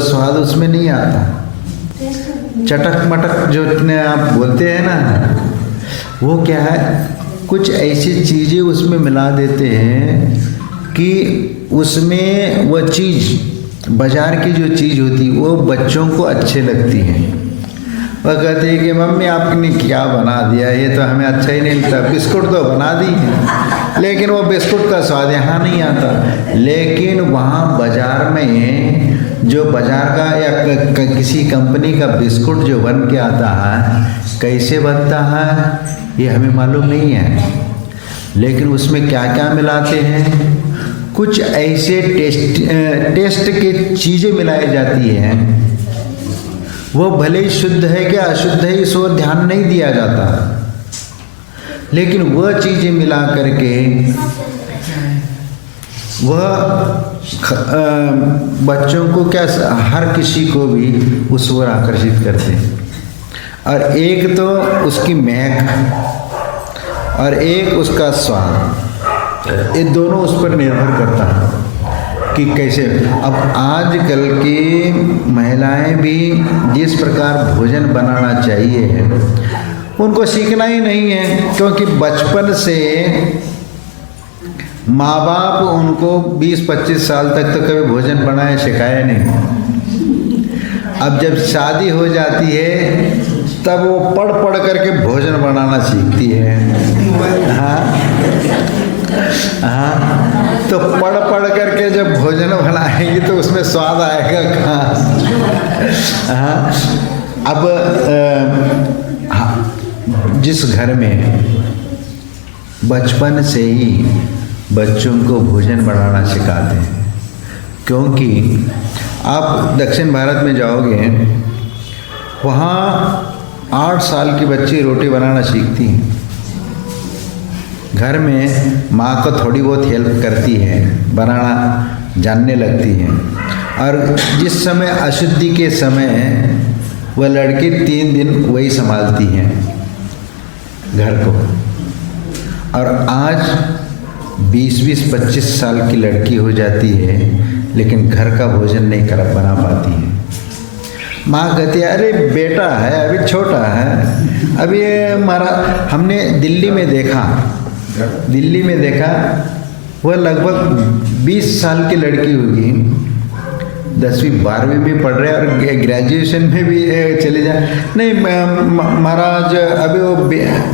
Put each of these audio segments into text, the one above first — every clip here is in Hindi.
स्वाद उसमें नहीं आता। चटक मटक जो आप बोलते हैं ना, वो क्या है, कुछ ऐसी चीज़ें उसमें मिला देते हैं कि उसमें वो चीज़, बाजार की जो चीज़ होती है वो बच्चों को अच्छे लगती है। वह कहते हैं कि मम्मी आपने क्या बना दिया, ये तो हमें अच्छा ही नहीं लगता। बिस्कुट तो बना दी है, लेकिन वो बिस्कुट का स्वाद यहाँ नहीं आता। लेकिन वहाँ बाज़ार में जो बाज़ार का या किसी कंपनी का बिस्कुट जो बन के आता है, कैसे बनता है ये हमें मालूम नहीं है, लेकिन उसमें क्या क्या मिलाते हैं, कुछ ऐसे टेस्ट की चीज़ें मिलाई जाती हैं। वो भले ही शुद्ध है क्या अशुद्ध है इस ओर ध्यान नहीं दिया जाता, लेकिन वह चीज़ें मिला करके वह बच्चों को क्या, हर किसी को भी उस ओर आकर्षित करते हैं। और एक तो उसकी महक और एक उसका स्वाद, ये दोनों उस पर निर्भर करता है कि कैसे। अब आजकल की महिलाएं भी जिस प्रकार भोजन बनाना चाहिए उनको सीखना ही नहीं है, क्योंकि बचपन से माँ बाप उनको 20-25 साल तक तो कभी भोजन बनाए सिखाया नहीं। अब जब शादी हो जाती है तब वो पढ़ पढ़ करके भोजन बनाना सीखती है। हाँ, तो पढ़ पढ़ करके जब भोजन बनाएंगी तो उसमें स्वाद आएगा कहाँ। हाँ, अब जिस घर में बचपन से ही बच्चों को भोजन बनाना सिखाते हैं, क्योंकि आप दक्षिण भारत में जाओगे वहाँ 8 साल की बच्ची रोटी बनाना सीखती है। घर में माँ को थोड़ी बहुत हेल्प करती है, बनाना जानने लगती है। और जिस समय अशुद्धि के समय वह लड़की 3 दिन वही संभालती है घर को, और आज 20-25 साल की लड़की हो जाती है लेकिन घर का भोजन नहीं बना पाती है। माँ कहती है अरे बेटा है अभी छोटा है। अभी हमारा हमने दिल्ली में देखा वह लगभग 20 साल की लड़की होगी, 10वीं 12वीं में पढ़ रहे और ग्रेजुएशन में भी चले जाए। नहीं महाराज अभी वो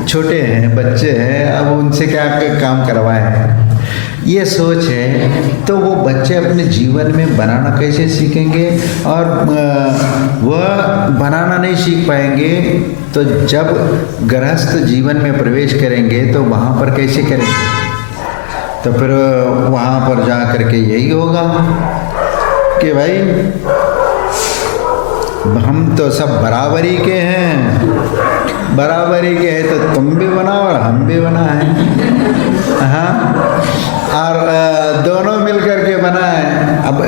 छोटे हैं, बच्चे हैं, अब उनसे क्या काम करवाएं, ये सोच है। तो वो बच्चे अपने जीवन में बनाना कैसे सीखेंगे, और वह बनाना नहीं सीख पाएंगे तो जब गृहस्थ जीवन में प्रवेश करेंगे तो वहाँ पर कैसे करेंगे। तो फिर वहाँ पर जा करके यही होगा कि भाई हम तो सब बराबरी के हैं, बराबरी के हैं तो तुम भी बनाओ और हम भी बनाएं। हाँ, और दोनों मिलकर के बनाएं। अब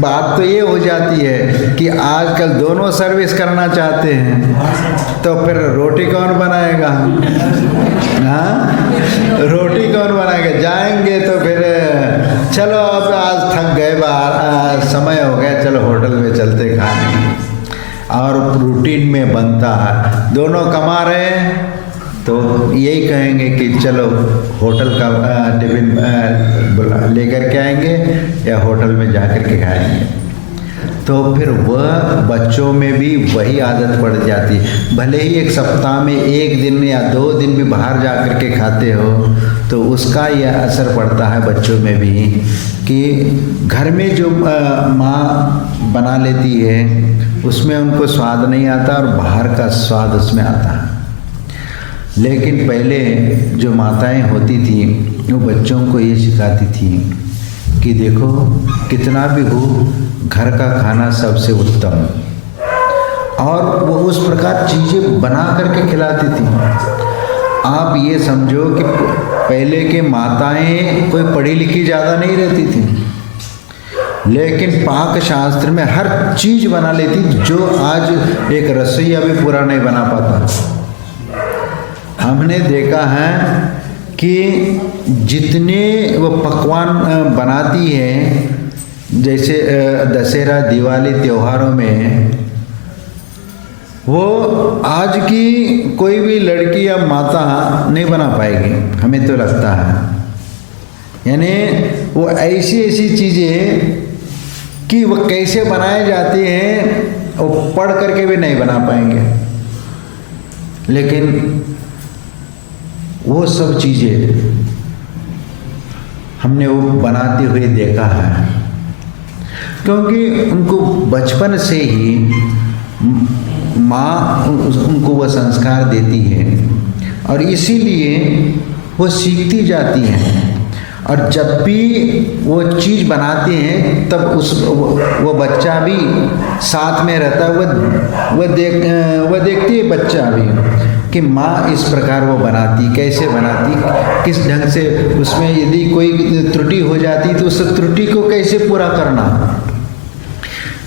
बात तो ये हो जाती है कि आजकल दोनों सर्विस करना चाहते हैं, तो फिर रोटी कौन बनाएगा। हाँ, रोटी कौन बनाएगा। जाएंगे तो फिर चलो अब आज थक गए, बाहर समय हो गया, चलो होटल में चलते खाने, और रूटीन में बनता है। दोनों कमा रहे हैं तो यही कहेंगे कि चलो होटल का टिफिन लेकर के आएंगे या होटल में जाकर के खाएंगे। तो फिर वह बच्चों में भी वही आदत पड़ जाती है। भले ही एक सप्ताह में 1 दिन या 2 दिन भी बाहर जा कर के खाते हो तो उसका यह असर पड़ता है बच्चों में भी कि घर में जो माँ बना लेती है उसमें उनको स्वाद नहीं आता और बाहर का स्वाद उसमें आता है। लेकिन पहले जो माताएं होती थी वो बच्चों को ये सिखाती थी कि देखो कितना भी हो घर का खाना सबसे उत्तम, और वो उस प्रकार चीज़ें बना करके खिलाती थी। आप ये समझो कि पहले के माताएं कोई पढ़ी लिखी ज़्यादा नहीं रहती थी, लेकिन पाक शास्त्र में हर चीज़ बना लेती जो आज एक रसोइया भी पूरा नहीं बना पाता। हमने देखा है कि जितने वो पकवान बनाती है जैसे दशहरा दिवाली त्योहारों में वो आज की कोई भी लड़की या माता नहीं बना पाएगी, हमें तो लगता है। यानी वो ऐसी ऐसी चीज़ें कि वो कैसे बनाए जाती हैं वो पढ़ करके भी नहीं बना पाएंगे। लेकिन वो सब चीज़ें हमने वो बनाते हुए देखा है, क्योंकि उनको बचपन से ही माँ उनको वह संस्कार देती है और इसीलिए वो सीखती जाती हैं। और जब भी वो चीज़ बनाते हैं तब वो बच्चा भी साथ में रहता है, वो देखती है बच्चा भी कि माँ इस प्रकार वो बनाती, कैसे बनाती, किस ढंग से, उसमें यदि कोई त्रुटि हो जाती तो उस त्रुटि को कैसे पूरा करना।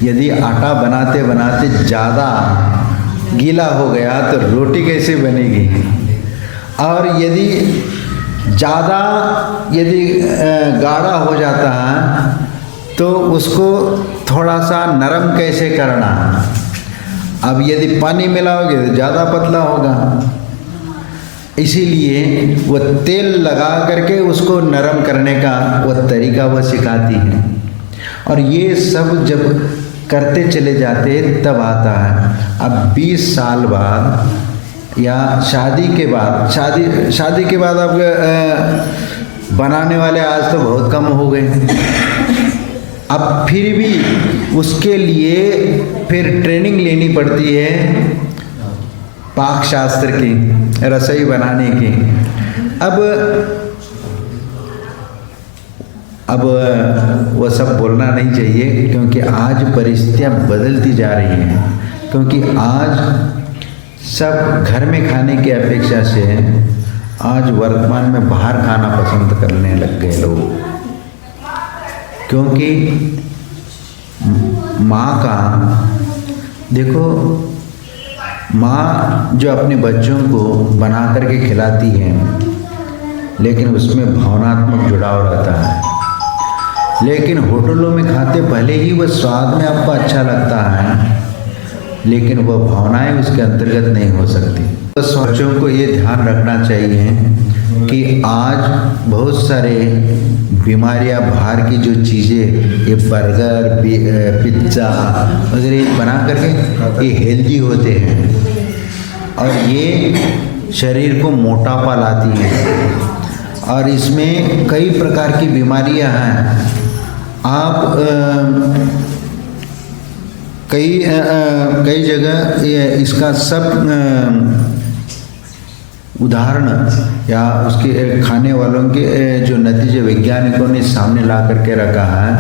यदि आटा बनाते बनाते ज़्यादा गीला हो गया तो रोटी कैसे बनेगी, और ज़्यादा यदि गाढ़ा हो जाता है तो उसको थोड़ा सा नरम कैसे करना। अब यदि पानी मिलाओगे तो ज़्यादा पतला होगा, इसीलिए वो तेल लगा करके उसको नरम करने का वो तरीका वो सिखाती है। और ये सब जब करते चले जाते तब आता है। अब 20 साल बाद या शादी के बाद अब बनाने वाले आज तो बहुत कम हो गए। अब फिर भी उसके लिए फिर ट्रेनिंग लेनी पड़ती है पाक शास्त्र की, रसोई बनाने की। अब वो सब बोलना नहीं चाहिए, क्योंकि आज परिस्थितियाँ बदलती जा रही हैं। क्योंकि आज सब घर में खाने की अपेक्षा से आज वर्तमान में बाहर खाना पसंद करने लग गए लोग, क्योंकि माँ का देखो, माँ जो अपने बच्चों को बना करके खिलाती है, लेकिन उसमें भावनात्मक जुड़ाव रहता है। लेकिन होटलों में खाते भले ही वह स्वाद में आपको अच्छा लगता है, लेकिन वह भावनाएं उसके अंतर्गत नहीं हो सकती। तो बच्चों को ये ध्यान रखना चाहिए कि आज बहुत सारे बीमारियां, बाहर की जो चीज़ें, ये बर्गर, पिज्ज़ा वगैरह बना करके ये हेल्दी होते हैं और ये शरीर को मोटापा लाती हैं और इसमें कई प्रकार की बीमारियां हैं। आप कई जगह इसका सब उदाहरण या उसके खाने वालों के जो नतीजे वैज्ञानिकों ने सामने ला करके रखा है।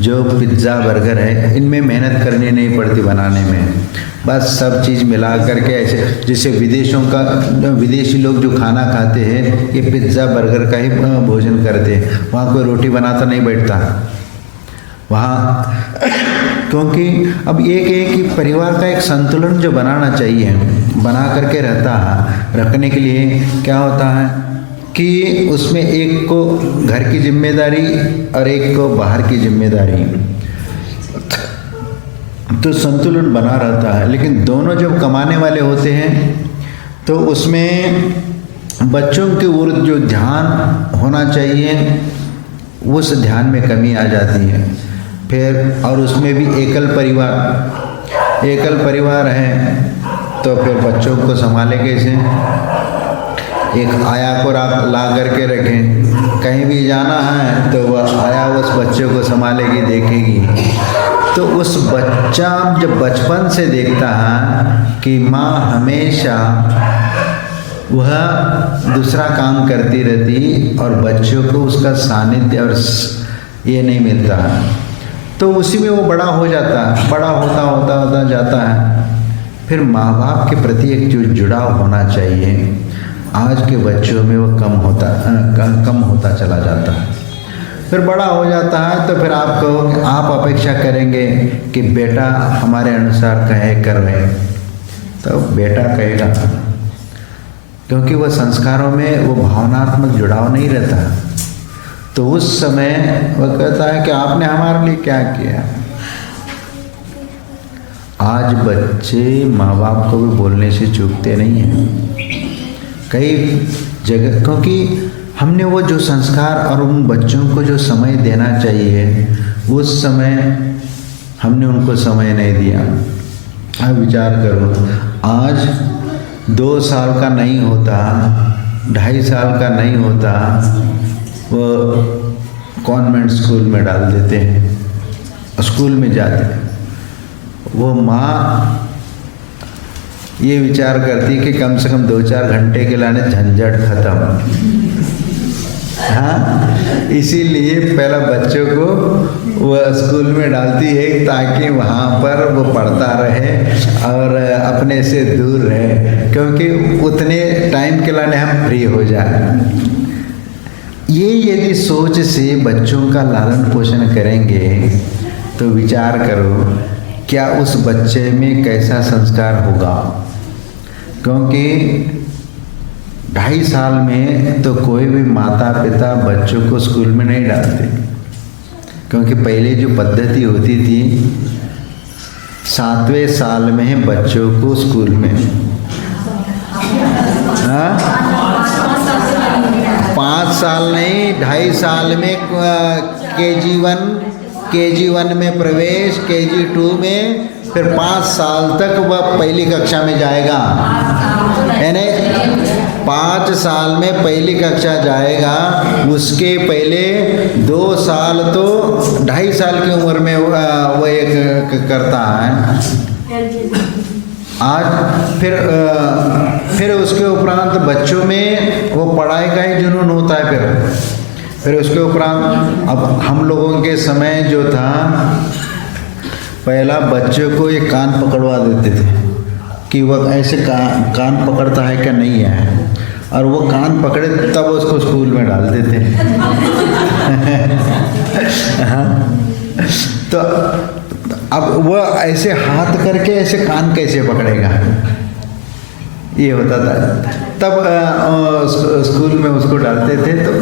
जो पिज्ज़ा बर्गर है, इनमें मेहनत करनी नहीं पड़ती बनाने में, बस सब चीज़ मिला करके ऐसे, जैसे विदेशी लोग जो खाना खाते हैं ये पिज्ज़ा बर्गर का ही भोजन करते हैं। वहाँ कोई रोटी बनाता नहीं बैठता वहाँ, क्योंकि अब एक परिवार का एक संतुलन जो बनाना चाहिए, बना करके रखने के लिए क्या होता है कि उसमें एक को घर की जिम्मेदारी और एक को बाहर की जिम्मेदारी, तो संतुलन बना रहता है। लेकिन दोनों जब कमाने वाले होते हैं तो उसमें बच्चों के ओर जो ध्यान होना चाहिए उस ध्यान में कमी आ जाती है। फिर और उसमें भी एकल परिवार है तो फिर बच्चों को संभाले कैसे। एक आया को ला करके रखें, कहीं भी जाना है तो वह आया उस बच्चे को संभालेगी, देखेगी। तो उस बच्चा जब बचपन से देखता है कि माँ हमेशा वह दूसरा काम करती रहती और बच्चों को उसका सानिध्य और ये नहीं मिलता, तो उसी में वो बड़ा होता जाता है। फिर माँ बाप के प्रति एक जो जुड़ाव होना चाहिए आज के बच्चों में वो कम होता चला जाता है। फिर बड़ा हो जाता है तो फिर आप अपेक्षा करेंगे कि बेटा हमारे अनुसार कर रहे, तो बेटा कहेगा, क्योंकि वह संस्कारों में वो भावनात्मक जुड़ाव नहीं रहता। तो उस समय वह कहता है कि आपने हमारे लिए क्या किया। आज बच्चे माँ बाप को भी बोलने से चूकते नहीं हैं कई जगह, क्योंकि हमने वो जो संस्कार और उन बच्चों को जो समय देना चाहिए उस समय हमने उनको समय नहीं दिया। अब विचार करो, आज 2 साल का नहीं होता, 2.5 साल का नहीं होता, वो कॉन्वेंट स्कूल में डाल देते हैं, स्कूल में जाते हैं। वो माँ ये विचार करती कि कम से कम 2-4 घंटे के लाने झंझट खत्म। हाँ, इसीलिए पहला बच्चों को वह स्कूल में डालती है ताकि वहाँ पर वो पढ़ता रहे और अपने से दूर रहे, क्योंकि उतने टाइम के लाने हम फ्री हो जाए। ये यदि सोच से बच्चों का लालन पोषण करेंगे तो विचार करो क्या उस बच्चे में कैसा संस्कार होगा। क्योंकि 2.5 साल में तो कोई भी माता पिता बच्चों को स्कूल में नहीं डालते, क्योंकि पहले जो पद्धति होती थी 7वें साल में बच्चों को स्कूल में, 5 साल नहीं 2.5 साल में KG1 में प्रवेश, KG2 में, फिर 5 साल तक वह पहली कक्षा में जाएगा। यानी 5 साल में पहली कक्षा जाएगा, उसके पहले 2 साल तो 2.5 साल की उम्र में वो एक करता है। आज फिर उसके उपरांत बच्चों में वो पढ़ाई का ही जुनून होता है। फिर उसके उपरांत अब हम लोगों के समय जो था, पहला बच्चों को ये कान पकड़वा देते थे कि वह ऐसे कान पकड़ता है क्या नहीं है, और वो कान पकड़े तब उसको स्कूल में डाल देते। तो अब वह ऐसे हाथ करके ऐसे कान कैसे पकड़ेगा, ये होता था। तब स्कूल में उसको डालते थे। तो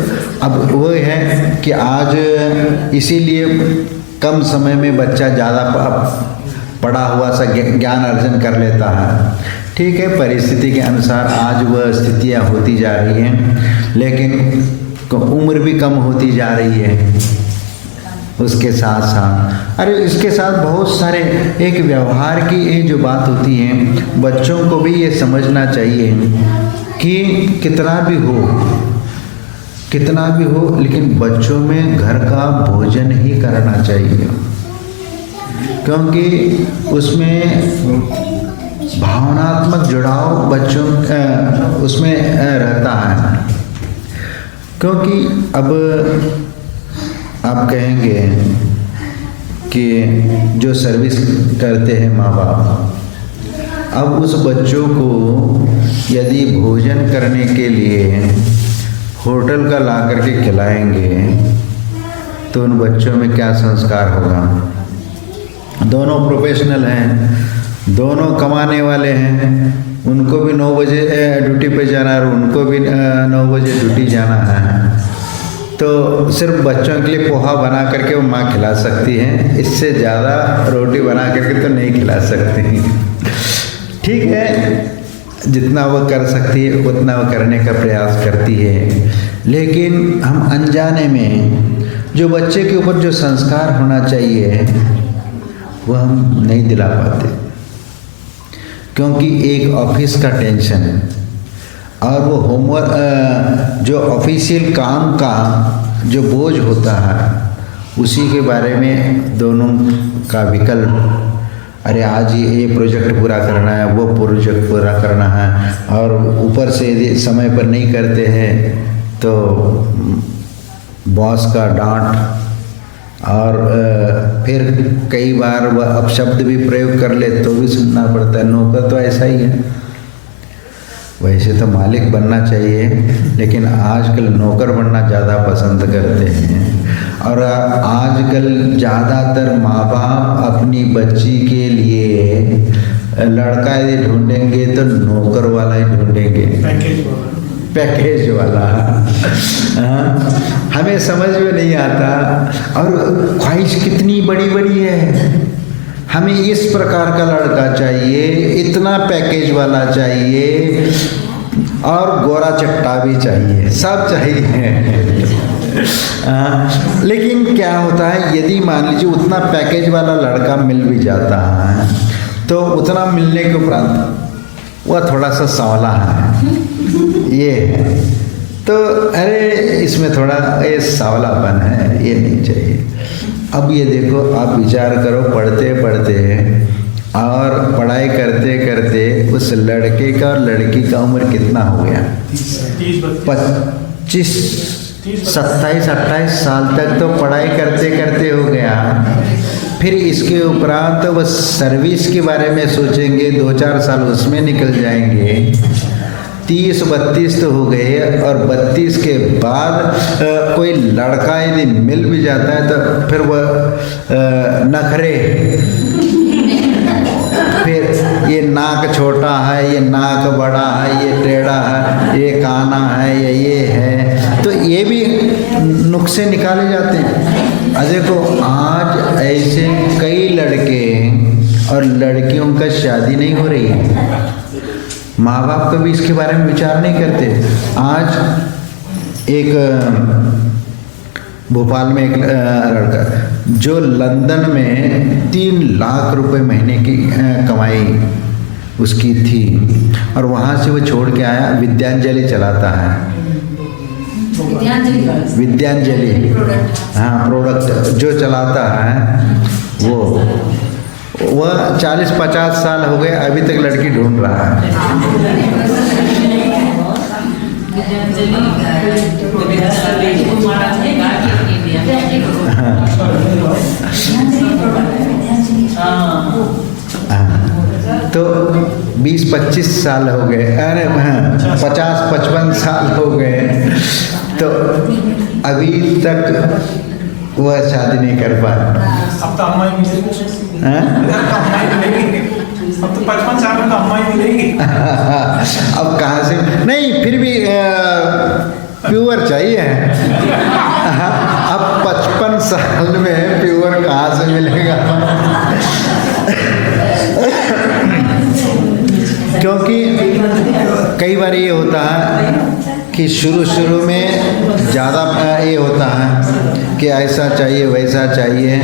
अब वो है कि आज इसीलिए कम समय में बच्चा ज़्यादा पढ़ा हुआ सा ज्ञान अर्जन कर लेता है। ठीक है, परिस्थिति के अनुसार आज वह स्थितियाँ होती जा रही हैं, लेकिन उम्र भी कम होती जा रही है। उसके साथ साथ इसके साथ बहुत सारे एक व्यवहार की ये जो बात होती है, बच्चों को भी ये समझना चाहिए कि कितना भी हो लेकिन बच्चों में घर का भोजन ही करना चाहिए, क्योंकि उसमें भावनात्मक जुड़ाव बच्चों उसमें रहता है। क्योंकि अब आप कहेंगे कि जो सर्विस करते हैं माँ बाप, अब उस बच्चों को यदि भोजन करने के लिए होटल का ला करके खिलाएंगे तो उन बच्चों में क्या संस्कार होगा। दोनों प्रोफेशनल हैं, दोनों कमाने वाले हैं, उनको भी 9 बजे ड्यूटी पे जाना है और उनको भी 9 बजे ड्यूटी जाना है। तो सिर्फ बच्चों के लिए पोहा बना करके वो माँ खिला सकती हैं, इससे ज़्यादा रोटी बना करके तो नहीं खिला सकती। ठीक है, जितना वो कर सकती है उतना वो करने का प्रयास करती है, लेकिन हम अनजाने में जो बच्चे के ऊपर जो संस्कार होना चाहिए वह हम नहीं दिला पाते, क्योंकि एक ऑफिस का टेंशन है और वो होमवर्क जो ऑफिशियल काम का जो बोझ होता है उसी के बारे में दोनों का विकल्प, अरे आज ये प्रोजेक्ट पूरा करना है, वो प्रोजेक्ट पूरा करना है, और ऊपर से यदि समय पर नहीं करते हैं तो बॉस का डांट, और फिर कई बार वह अपशब्द भी प्रयोग कर ले तो भी सुनना पड़ता है। नौकर तो ऐसा ही है, वैसे तो मालिक बनना चाहिए, लेकिन आजकल नौकर बनना ज़्यादा पसंद करते हैं। और आजकल ज़्यादातर माँ बाप अपनी बच्ची के लिए लड़का यदि ढूंढेंगे तो नौकर वाला ही ढूंढेंगे। पैकेज वाला। हमें समझ में नहीं आता, और ख्वाहिश कितनी बड़ी बड़ी है। हमें इस प्रकार का लड़का चाहिए, इतना पैकेज वाला चाहिए, और गोरा चट्टा भी चाहिए, सब चाहिए। लेकिन क्या होता है, यदि मान लीजिए उतना पैकेज वाला लड़का मिल भी जाता है, तो उतना मिलने के उपरांत वह थोड़ा सा सांवला है, ये है, तो अरे इसमें थोड़ा ये सांवलापन है, ये नहीं चाहिए। अब ये देखो, आप विचार करो, पढ़ते पढ़ते और पढ़ाई करते करते उस लड़के का और लड़की का उम्र कितना हो गया? 25, 27, 28 साल तक तो पढ़ाई करते करते हो गया। फिर इसके उपरांत तो बस सर्विस के बारे में सोचेंगे, 2-4 साल उसमें निकल जाएंगे। 30-32 तो हो गए, और 32 के बाद कोई लड़का यदि मिल भी जाता है तो फिर वह नखरे, फिर ये नाक छोटा है, ये नाक बड़ा है, ये टेढ़ा है, ये काना है, ये है, तो ये भी नुक्से निकाले जाते हैं। देखो आज ऐसे कई लड़के और लड़कियों का शादी नहीं हो रही है, माँ बाप कभी इसके बारे में विचार नहीं करते। आज एक भोपाल में एक लड़का जो लंदन में 3 लाख रुपए महीने की कमाई उसकी थी, और वहाँ से वो छोड़ के आया, विद्यांजलि चलाता है। विद्यांजलि, हाँ, प्रोडक्ट जो चलाता है वह 40-50 साल हो गए, अभी तक लड़की ढूंढ रहा है। तो 20-25 साल हो गए, अरे 50-55 साल हो गए, तो अभी तक वह शादी नहीं कर पाया। अब तो अम्मा ही मिलेगी। अब तो 55 साल में तो अम्मा ही मिलेगी। अब कहाँ से, नहीं फिर भी प्योर चाहिए। अब 55 साल में प्योर कहाँ से मिलेगा? क्योंकि कई बार ये होता है कि शुरू में ज़्यादा ये होता है कि ऐसा चाहिए वैसा चाहिए,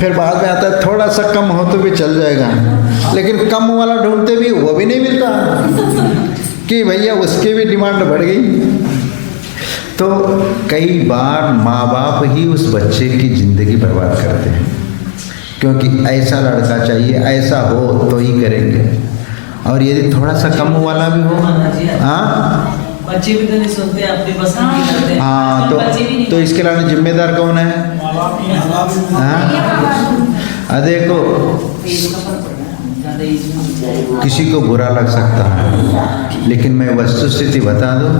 फिर बाद में आता है थोड़ा सा कम हो तो भी चल जाएगा, लेकिन कम वाला ढूंढते भी वो भी नहीं मिलता कि भैया उसकी भी डिमांड बढ़ गई। तो कई बार माँ बाप ही उस बच्चे की ज़िंदगी बर्बाद करते हैं, क्योंकि ऐसा लड़का चाहिए, ऐसा हो तो ही करेंगे, और यदि थोड़ा सा कम वाला भी हो, हाँ बच्चे भी तो नहीं सुनते, अपनी पसंद की करते हैं। हाँ, तो इसके अलावा जिम्मेदार कौन है? हाँ, देखो किसी को बुरा लग सकता है, लेकिन मैं वस्तुस्थिति बता दूं,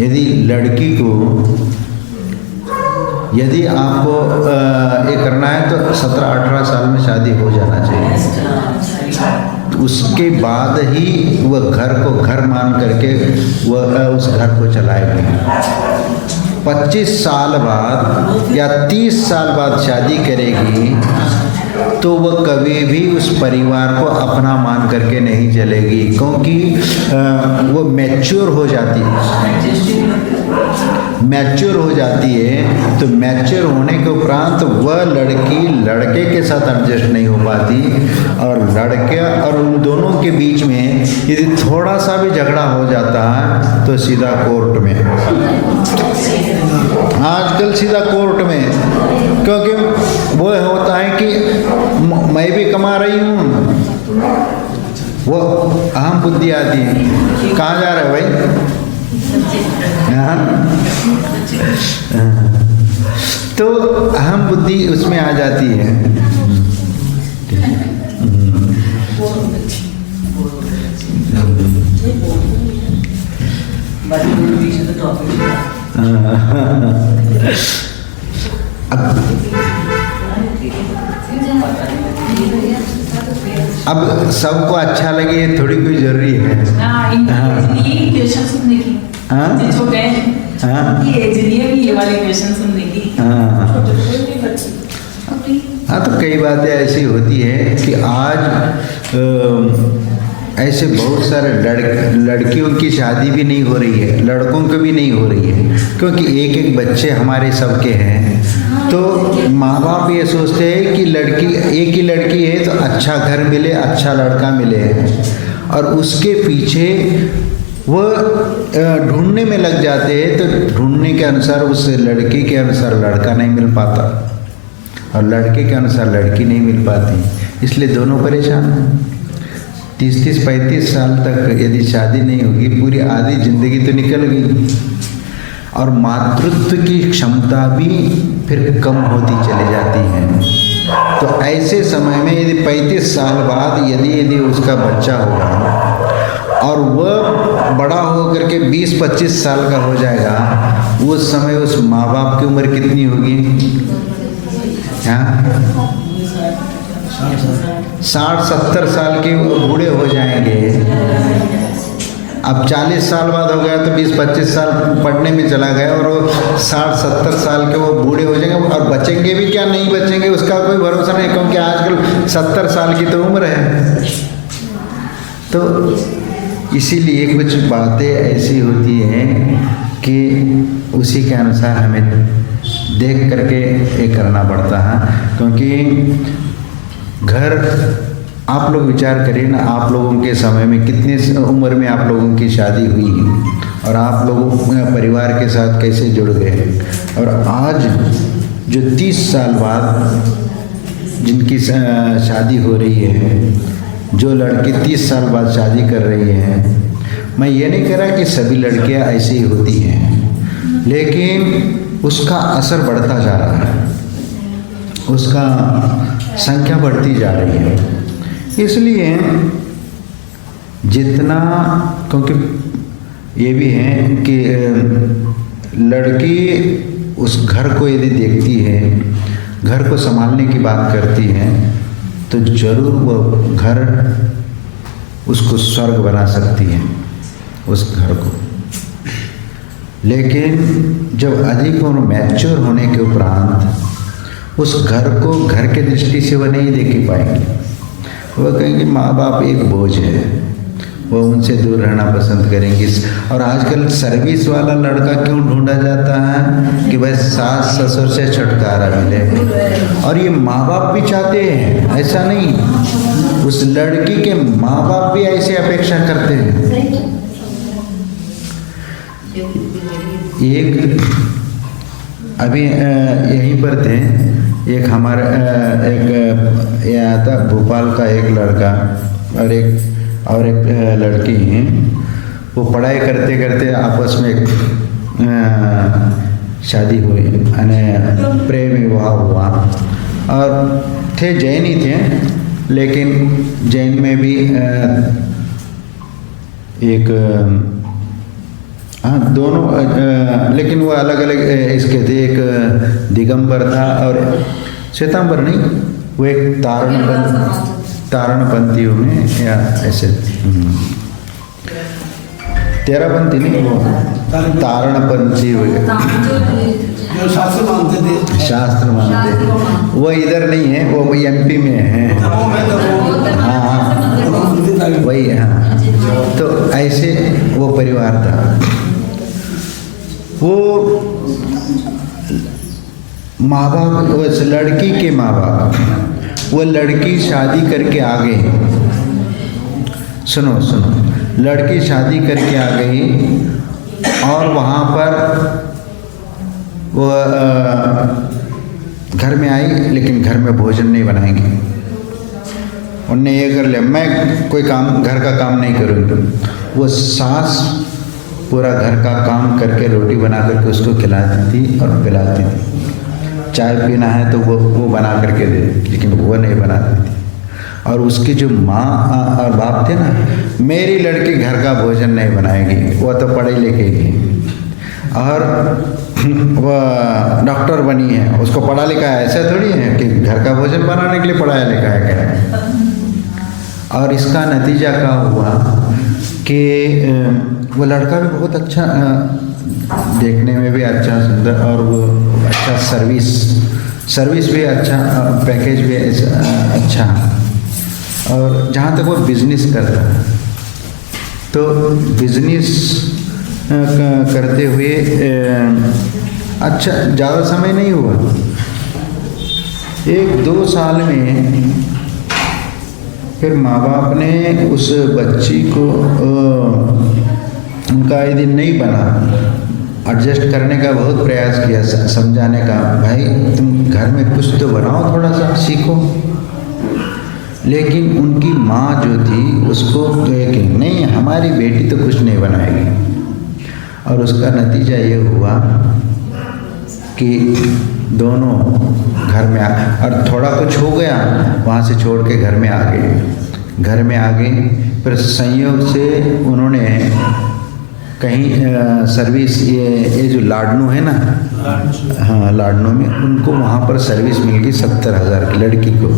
यदि लड़की को, यदि आपको ये करना है तो 17-18 साल में शादी हो जाना चाहिए। उसके बाद ही वह घर को घर मान करके वह उस घर को चलाएगी। 25 साल बाद या 30 साल बाद शादी करेगी तो वह कभी भी उस परिवार को अपना मान करके नहीं चलेगी, क्योंकि वो मैच्योर हो जाती है। मैच्योर हो जाती है, तो मैच्योर होने के उपरांत वह लड़की लड़के के साथ एडजस्ट नहीं हो पाती, और लड़के और उन दोनों के बीच में यदि थोड़ा सा भी झगड़ा हो जाता है तो सीधा कोर्ट में, आजकल सीधा कोर्ट में, क्योंकि वो होता है कि मैं भी कमा रही हूँ, वो अहम बुद्धि आती है, कहाँ जा रहे भाई? तो अहम बुद्धि उसमें आ जाती है। अब सबको अच्छा लगे ये थोड़ी कोई जरूरी है। हाँ, ये क्वेश्चन सुनने की। हाँ? जो छोटे हैं, हाँ? ये एज नहीं है, ये वाले क्वेश्चन सुनने की। हाँ Okay. हाँ, तो कई बातें ऐसी होती है कि आज ऐसे बहुत सारे लड़कियों की शादी भी नहीं हो रही है, लड़कों की भी नहीं हो रही है, क्योंकि एक एक बच्चे हमारे सबके हैं। तो माँ बाप ये सोचते हैं कि लड़की, एक ही लड़की है तो अच्छा घर मिले, अच्छा लड़का मिले, और उसके पीछे वो ढूंढने में लग जाते हैं। तो ढूंढने के अनुसार उस लड़की के अनुसार लड़का नहीं मिल पाता और लड़के के अनुसार लड़की नहीं मिल पाती, इसलिए दोनों परेशान हैं। 30-35 साल तक यदि शादी नहीं होगी, पूरी आधी जिंदगी तो निकल गई, और मातृत्व की क्षमता भी फिर कम होती चली जाती है। तो ऐसे समय में यदि 35 साल बाद यदि उसका बच्चा होगा और वह बड़ा होकर के 20-25 साल का हो जाएगा, उस समय उस माँ बाप की उम्र कितनी होगी? हाँ, 60-70 साल के बूढ़े हो जाएंगे। अब 40 साल बाद हो गया तो 20-25 साल पढ़ने में चला गया और वो 60-70 साल के वो बूढ़े हो जाएंगे, और बचेंगे भी क्या नहीं बचेंगे उसका कोई भरोसा नहीं, क्योंकि आजकल 70 साल की तो उम्र है। तो इसीलिए कुछ बातें ऐसी होती हैं कि उसी के अनुसार हमें देख करके ये करना पड़ता है। क्योंकि घर, आप लोग विचार करिए ना, आप लोगों के समय में कितने उम्र में आप लोगों की शादी हुई और आप लोगों परिवार के साथ कैसे जुड़ गए, और आज जो 30 साल बाद जिनकी शादी हो रही है, जो लड़की 30 साल बाद शादी कर रही है, मैं ये नहीं कह रहा कि सभी लड़कियां ऐसी ही होती हैं, लेकिन उसका असर बढ़ता जा रहा है, उसका संख्या बढ़ती जा रही है। इसलिए जितना, क्योंकि ये भी है कि लड़की उस घर को यदि देखती है, घर को संभालने की बात करती है, तो जरूर वो घर उसको स्वर्ग बना सकती है, उस घर को। लेकिन जब अधिक और मैच्योर होने के उपरांत उस घर को घर के दृष्टि से वह नहीं देख पाएंगे, वह कहेंगे माँ बाप एक बोझ है, वो उनसे दूर रहना पसंद करेंगे। और आजकल सर्विस वाला लड़का क्यों ढूंढा जाता है कि भाई सास ससुर से छुटकारा मिले, और ये माँ बाप भी चाहते हैं, ऐसा नहीं, उस लड़की के माँ बाप भी ऐसे अपेक्षा करते हैं। एक अभी यहीं पर थे, एक हमारा एक यहाँ था भोपाल का एक लड़का और एक लड़की हैं, वो पढ़ाई करते करते आपस में शादी हुई, यानी प्रेम विवाह हुआ, और थे जैन ही थे, लेकिन जैन में भी एक दोनों, लेकिन वो अलग अलग इसके थे, एक दिगंबर था और श्वेतांबर नहीं, वो एक तारणपंथियों में या ऐसे तेरापंथी नहीं, वो तारणपंथी हुए, शास्त्र मानते, वो इधर नहीं है, वो MP में है। हाँ, वही है। हाँ, तो ऐसे वो परिवार था। वो माँ बाप, उस लड़की के माँ बाप, वो लड़की शादी करके आ गई, सुनो, लड़की शादी करके आ गई और वहाँ पर वो घर में आई, लेकिन घर में भोजन नहीं बनाएंगे। उनने ये कर लिया, मैं कोई काम, घर का काम नहीं करूँगी। वो सास पूरा घर का काम करके रोटी बना करके उसको खिलाती थी और पिलाती थी। चाय पीना है तो वो बना करके दे, लेकिन वो नहीं बनाती थी। और उसकी जो माँ और बाप थे ना, मेरी लड़की घर का भोजन नहीं बनाएगी, वो तो पढ़ी लिखेगी और वह डॉक्टर बनी है, उसको पढ़ा लिखा है, ऐसा थोड़ी है कि घर का भोजन बनाने के लिए पढ़ाया लिखा है क्या। और इसका नतीजा क्या हुआ कि वो लड़का भी बहुत अच्छा, देखने में भी अच्छा सुंदर, और वो अच्छा सर्विस भी अच्छा, पैकेज भी अच्छा, और जहाँ तक वो बिजनेस कर रहा है, तो बिजनेस करते हुए अच्छा ज़्यादा समय नहीं हुआ, 1-2 साल में फिर माँ बाप ने उस बच्ची को उनका ये दिन नहीं बना, एडजस्ट करने का बहुत प्रयास किया, समझाने का, भाई तुम घर में कुछ तो बनाओ, थोड़ा सा सीखो। लेकिन उनकी माँ जो थी उसको कि नहीं, हमारी बेटी तो कुछ नहीं बनाएगी, और उसका नतीजा ये हुआ कि दोनों घर में और थोड़ा कुछ हो गया, वहाँ से छोड़ के घर में आ गए। फिर संयोग से उन्होंने कहीं सर्विस, ये जो लाडनू है ना, हाँ लाडनू में, उनको वहाँ पर सर्विस मिल गई 70,000 की लड़की को।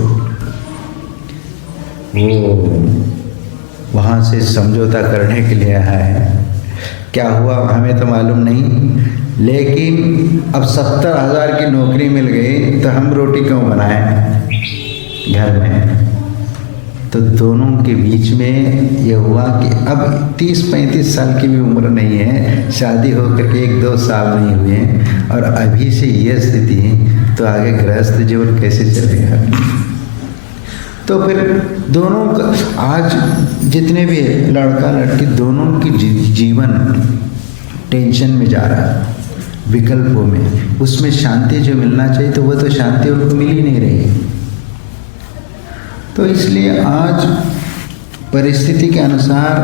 वो वहाँ से समझौता करने के लिए आया है, क्या हुआ हमें तो मालूम नहीं, लेकिन अब 70,000 की नौकरी मिल गई तो हम रोटी क्यों बनाएं घर में। तो दोनों के बीच में ये हुआ कि अब 30-35 साल की भी उम्र नहीं है, शादी होकर के 1-2 साल नहीं हुए हैं, और अभी से ये स्थिति है, तो आगे गृहस्थ जीवन कैसे चलेगा। तो फिर दोनों का आज जितने भी लड़का लड़की, दोनों की जीवन टेंशन में जा रहा है, विकल्पों में, उसमें शांति जो मिलना चाहिए तो वो तो शांति उनको मिल ही नहीं रही। तो इसलिए आज परिस्थिति के अनुसार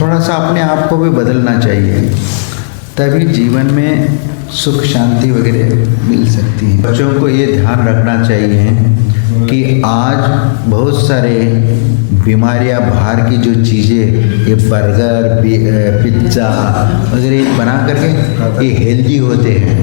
थोड़ा सा अपने आप को भी बदलना चाहिए, तभी जीवन में सुख शांति वगैरह मिल सकती है। बच्चों को ये ध्यान रखना चाहिए कि आज बहुत सारे बीमारियां, बाहर की जो चीज़ें, ये बर्गर, पिज्ज़ा वगैरह बना करके ये हेल्दी होते हैं।